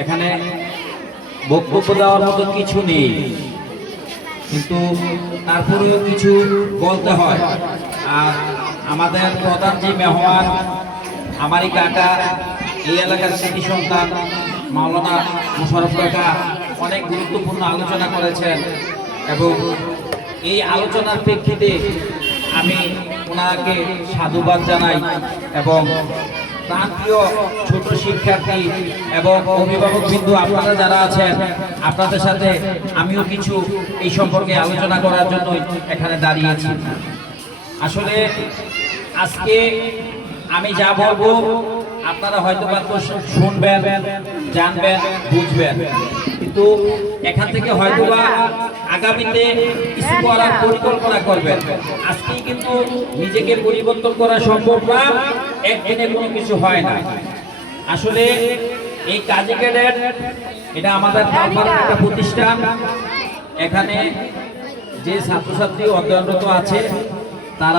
এখানে বক্তব্য দেওয়ার মতো কিছু নেই, কিন্তু তারপরেও কিছু বলতে হয়। আর আমাদের প্রধান যে মেহমান আমারই কাকা, এই এলাকার স্মৃতি সন্তান মাওলানা মোশাররফ কাকা অনেক গুরুত্বপূর্ণ আলোচনা করেছেন, এবং এই আলোচনার প্রেক্ষিতে আমি ওনাকে সাধুবাদ জানাই। এবং প্রান্তীয় ছোট শিক্ষার্থী এবং অভিভাবক বিন্দু আপনারা যারা আছেন, আপনাদের সাথে আমিও কিছু এই সম্পর্কে আলোচনা করার জন্য এখানে দাঁড়িয়েছি। আসলে আজকে আমি যা বলবো আপনারা হয়তো শুনবেন, জানবেন, বুঝবেন, কিন্তু এখান থেকে হয়তোবা আগামীতে কিছু করার পরিকল্পনা করবেন। আজকেই কিন্তু নিজেকে পরিবর্তন করা সম্ভব না, একদিনে কোনো কিছু হয় না। আসলে এই কাজী ক্যাডেট এটা আমাদের একটা প্রতিষ্ঠান। এখানে যে ছাত্রছাত্রী অধ্যয়নরত আছে তারা